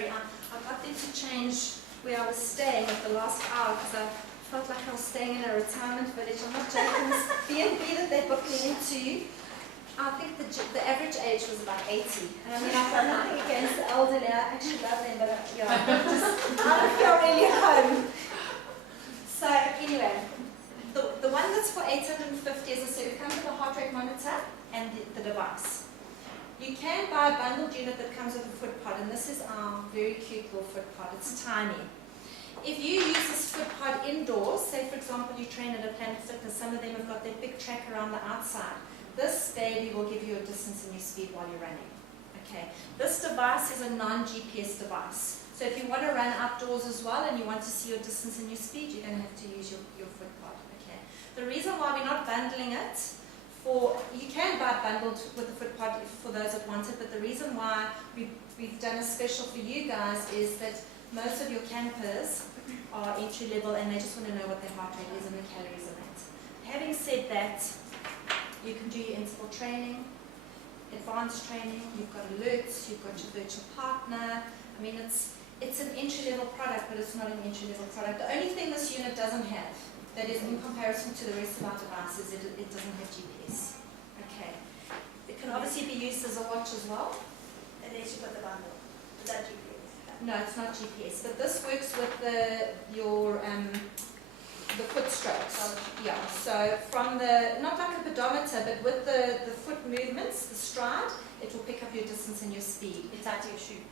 sorry. I got them to change where I was staying at the last hour because I felt like I was staying in a retirement village. I'm not joking. This B&B that they booked me into, I think the average age was about 80. And I mean, I've got nothing against the elderly. I actually love them, but I don't feel really at home. So anyway, the one that's for 850, as I said, it comes with a heart rate monitor and the device. You can buy a bundled unit that comes with a foot pod, and this is our very cute little foot pod. It's tiny. If you use this foot pod indoors, say for example you train at a Planet Fitness, some of them have got that big tracker on the outside. This baby will give you a distance and your speed while you're running. Okay. This device is a non-GPS device. So if you want to run outdoors as well and you want to see your distance and your speed, you're going to have to use your foot pod. Okay. The reason why we're not bundling it, you can buy it bundled with the foot pod for those that want it, but the reason why we've done a special for you guys is that most of your campers are entry level and they just want to know what their heart rate is and the calories in it. Having said that, you can do your interval training, advanced training, you've got alerts, you've got your virtual partner. I mean, it's an entry level product, but it's not an entry level product. The only thing this unit doesn't have, that is in comparison to the rest of our devices, it doesn't have GPS. Okay. It can obviously be used as a watch as well. Unless you've got the bundle. Is that GPS? No, it's not GPS, but this works with the foot strokes. Yeah, so from not like a pedometer, but with the foot movements, the stride, it will pick up your distance and your speed. It's out your shoe.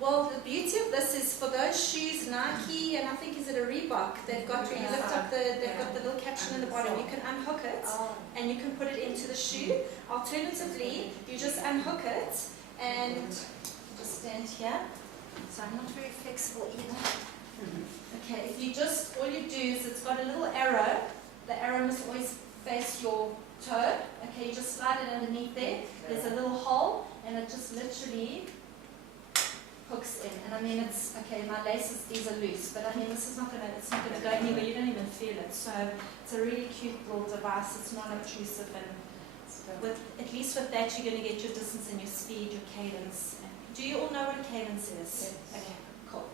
Well, the beauty of this is for those shoes, Nike, and I think is it a Reebok, they've got where you lift up they've got the little caption in the bottom, you can unhook it and you can put it into the shoe. Alternatively, you just unhook it and just stand here. So I'm not very flexible either. Okay, if you just, all you do is it's got a little arrow. The arrow must always face your toe. Okay, you just slide it underneath there. There's a little hole and it just literally hooks in. And I mean, it's, okay, my laces, these are loose, but I mean, it's not going to go anywhere. You don't even feel it. So it's a really cute little device. It's not obtrusive, and at least with that, you're going to get your distance and your speed, your cadence. Do you all know what a cadence is? Yes. Okay, cool.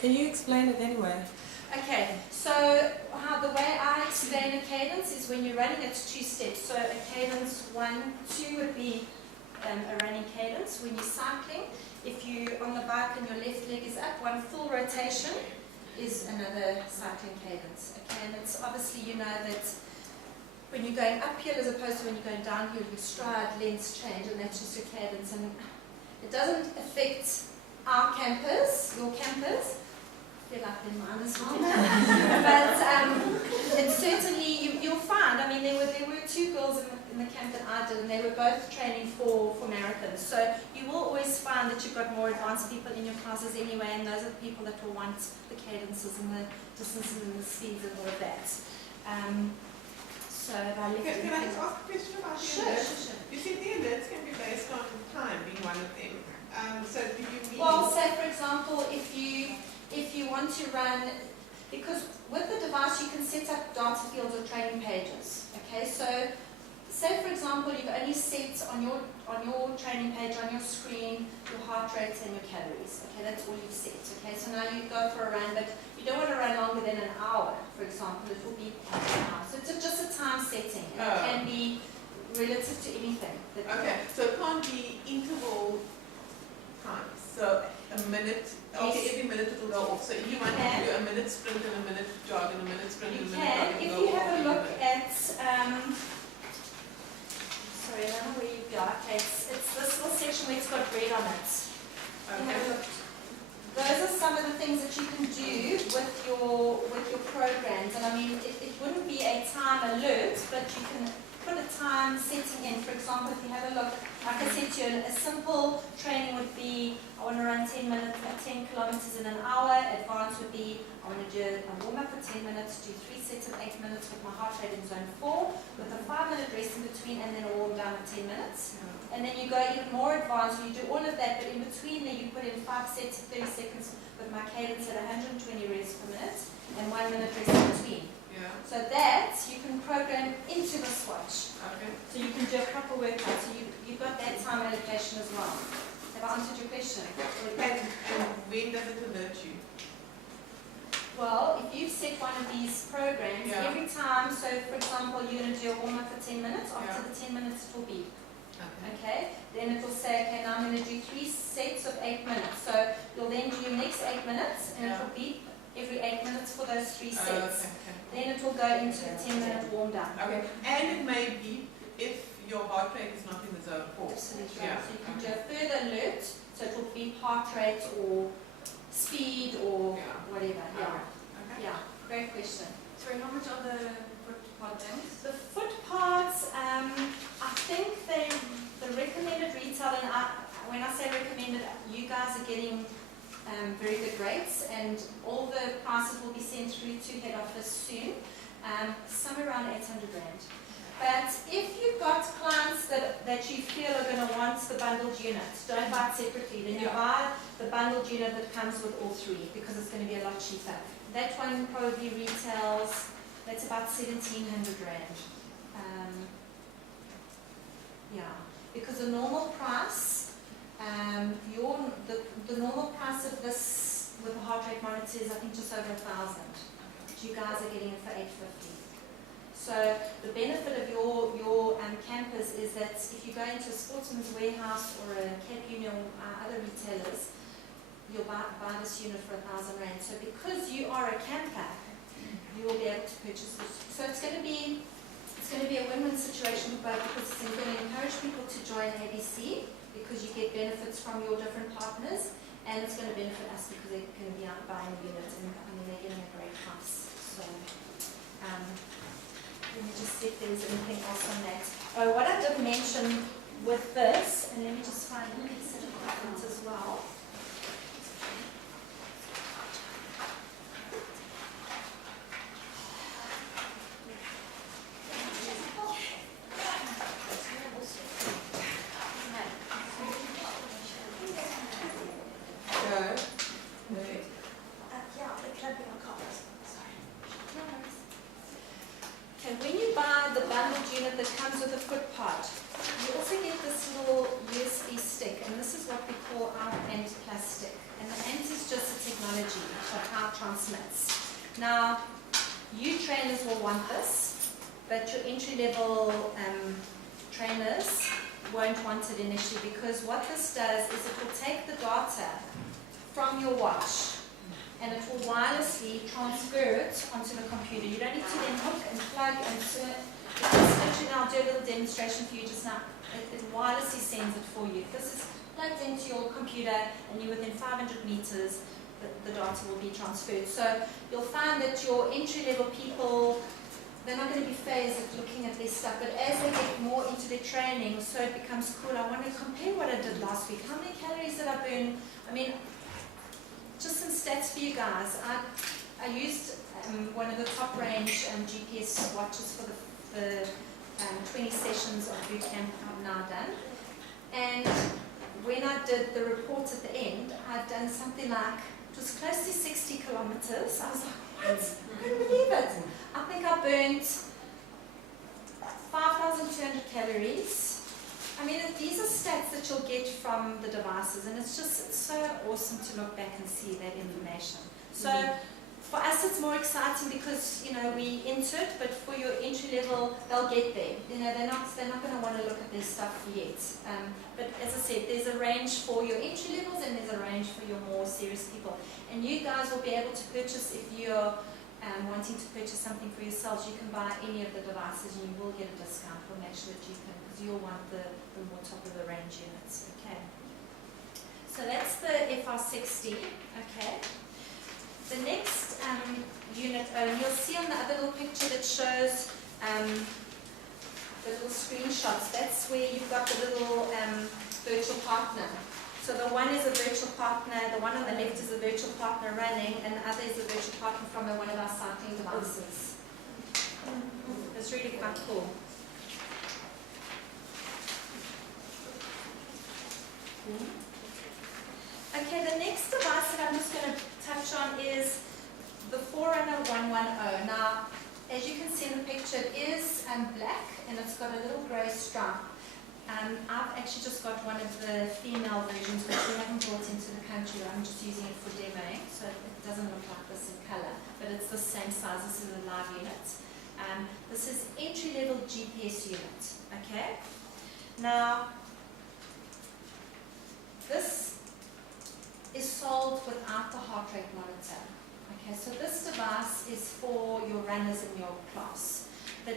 Can you explain it anyway? Okay, so the way I explain a cadence is when you're running, it's 2 steps. So a cadence 1, 2 would be a running cadence. When you're cycling, if you're on the bike and your left leg is up, 1 full rotation is another cycling cadence. Okay, and it's obviously, you know that when you're going uphill as opposed to when you're going downhill, your stride lengths change, and that's just your cadence. And it doesn't affect our campers, your campers. I feel like they're mine as well. But it's certainly, you'll find, I mean, there were 2 girls in the camp that I did, and they were both training for marathons. So you will always find that you've got more advanced people in your classes anyway, and those are the people that will want the cadences and the distances and the speeds and all of that. So if I Can I just ask a question about the alerts? Sure. You see, the alerts can be based on time being one of them. So do you mean... Well, say for example, if you want to run, because with the device you can set up data fields or training pages. Okay, so say for example you've only set on your training page on your screen your heart rate and your calories. Okay, that's all you've set. Okay, so now you go for a run, but you don't want to run longer than an hour, for example. It will be an hour. So it's just a time setting, and it can be relative to anything. Okay, so it can't be interval times. So a minute, okay, Yes. every minute it will go off. So if you want to do a minute sprint and a minute jog and a minute sprint You and a minute can, jog, if it'll you go have off a look anyway. at, sorry, I don't know where you've got. It's this little section where it's got red on it. You have a look. Those are some of the things that you can do with your programs. And I mean, it wouldn't be a time alert, but you can put a time setting in. For example, if you have a look, like I said to you, a simple training would be, I want to run 10 kilometers in an hour. Advanced would be, I want to do a warm-up for 10 minutes, do 3 sets of 8 minutes with my heart rate in zone 4, with a 5-minute rest in between, and then a warm down at 10 minutes. And then you go even more advanced, you do all of that, but in between there you put in 5 sets of 30 seconds with my cadence at 120 reps per minute, and 1 minute rest in between. Yeah. So that you can program into this watch. Okay. So you can do a proper workout. So you've got that time allocation as well. Have I answered your question? And when does it alert you? Well, if you've set one of these programs, Yeah. every time, so for example, you're going to do a warm-up for 10 minutes, after Yeah. the 10 minutes it will beep. Okay. Okay, then it will say, okay, now I'm going to do 3 sets of 8 minutes. So you'll then do your next 8 minutes, and it Yeah. will beep every 8 minutes for those 3 Okay, sets. okay. Then it will go into the 10-minute warm down. Okay, and it may beep if your heart rate is not in the zone 4. Absolutely. Yeah. So you can do a further alert, so it will beep heart rate or speed or Yeah. whatever. Yeah. Okay. Yeah. Great question. Sorry, how much are the foot pod things? The foot pads, I think the recommended retail, and when I say recommended, you guys are getting very good rates, and all the prices will be sent through to head office soon, somewhere around 800 Rand. But if you've got clients that you feel are going to want the bundled unit, don't buy it separately, then you buy the bundled unit that comes with all 3, because it's going to be a lot cheaper. That one probably retails, that's about 1,700 Rand. Yeah, because the normal price, the normal price of this with the heart rate monitor is I think just over 1,000. You guys are getting it for 850. So the benefit of your campers is that if you go into a Sportsman's Warehouse or a Cape Union or other retailers, you'll buy this unit for 1,000 Rand. So because you are a camper, you will be able to purchase this. So it's going to be a win-win situation for both, because it's going to encourage people to join ABC because you get benefits from your different partners, and it's going to benefit us because they're going to be out buying a unit, and I mean they're getting a great price. So let me just see if there's anything else on that. Oh, what I did mention with this, and let me just find a piece of equipment as well. Yeah, the clamping on cars. Sorry. Okay, when you buy the bundled unit that comes with a foot pod, you also get this little USB stick, and this is what we call our ANT plastic. And the ANT is just a technology of how it transmits. Now, you trainers will want this, but your entry-level trainers won't want it initially, because what this does is it will take the data from your watch and it will wirelessly transfer it onto the computer. You don't need to then hook and plug and insert. Literally, I'll do a little demonstration for you just now. It wirelessly sends it for you. This is plugged into your computer, and you're within 500 meters, the data will be transferred. So you'll find that your entry-level people, they're not going to be phased at looking at their stuff, but as they get more into their training, so it becomes cool. I want to compare what I did last week. How many calories did I burn? I mean, just some stats for you guys. I used one of the top range GPS watches for the 20 sessions of boot camp I've now done. And when I did the report at the end, I'd done something like, it was close to 60 kilometers. I was like, what? I couldn't believe it. I think I burnt 5,200 calories. I mean, these are stats that you'll get from the devices, and it's so awesome to look back and see that information. So for us, it's more exciting because, you know, we insert, but for your entry level, they'll get there. You know, they're not going to want to look at their stuff yet. But as I said, there's a range for your entry levels, and there's a range for your more serious people. And you guys will be able to purchase, if you're wanting to purchase something for yourselves, you can buy any of the devices and you will get a discount. We'll make sure that you can, because you'll want the more top of the range units. Okay. So that's the FR60. Okay. The next unit, you'll see on the other little picture that shows the little screenshots. That's where you've got the little virtual partner. So the one is a virtual partner, the one on the left is a virtual partner running, and the other is a virtual partner from one of our cycling devices. It's really quite cool. Okay, the next device that I'm just going to touch on is the Forerunner 110. Now, as you can see in the picture, it is black and it's got a little grey stripe. I've actually just got one of the female versions, which we haven't brought into the country. I'm just using it for it's the same size. This is a live unit. This is entry-level GPS unit. Okay. Now, this is sold without the heart rate monitor. Okay, so this device is for your runners in your class. But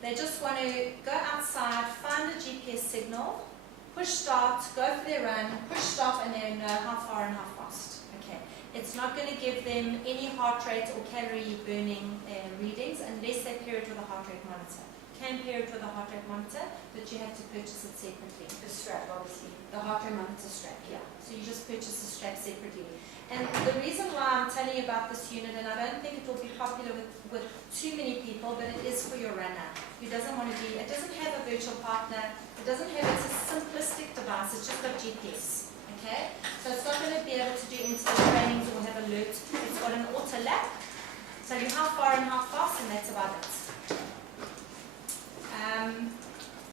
they just want to go outside, find a GPS signal, push start, go for their run, push stop, and they know how far and how fast. Okay, it's not going to give them any heart rate or calorie burning readings unless they pair it with a heart rate monitor. Can pair it with a heart rate monitor, but you have to purchase it separately. The strap, obviously. The heart rate monitor strap, yeah. So you just purchase the strap separately. And the reason why I'm telling you about this unit, and I don't think it will be popular with too many people, but it is for your runner who doesn't want to be, it doesn't have a virtual partner, it doesn't have, it's a simplistic device, it's just got GPS, okay? So it's not going to be able to do instant trainings or have alert, it's got an auto lap, tell you how far and how fast, and that's about it.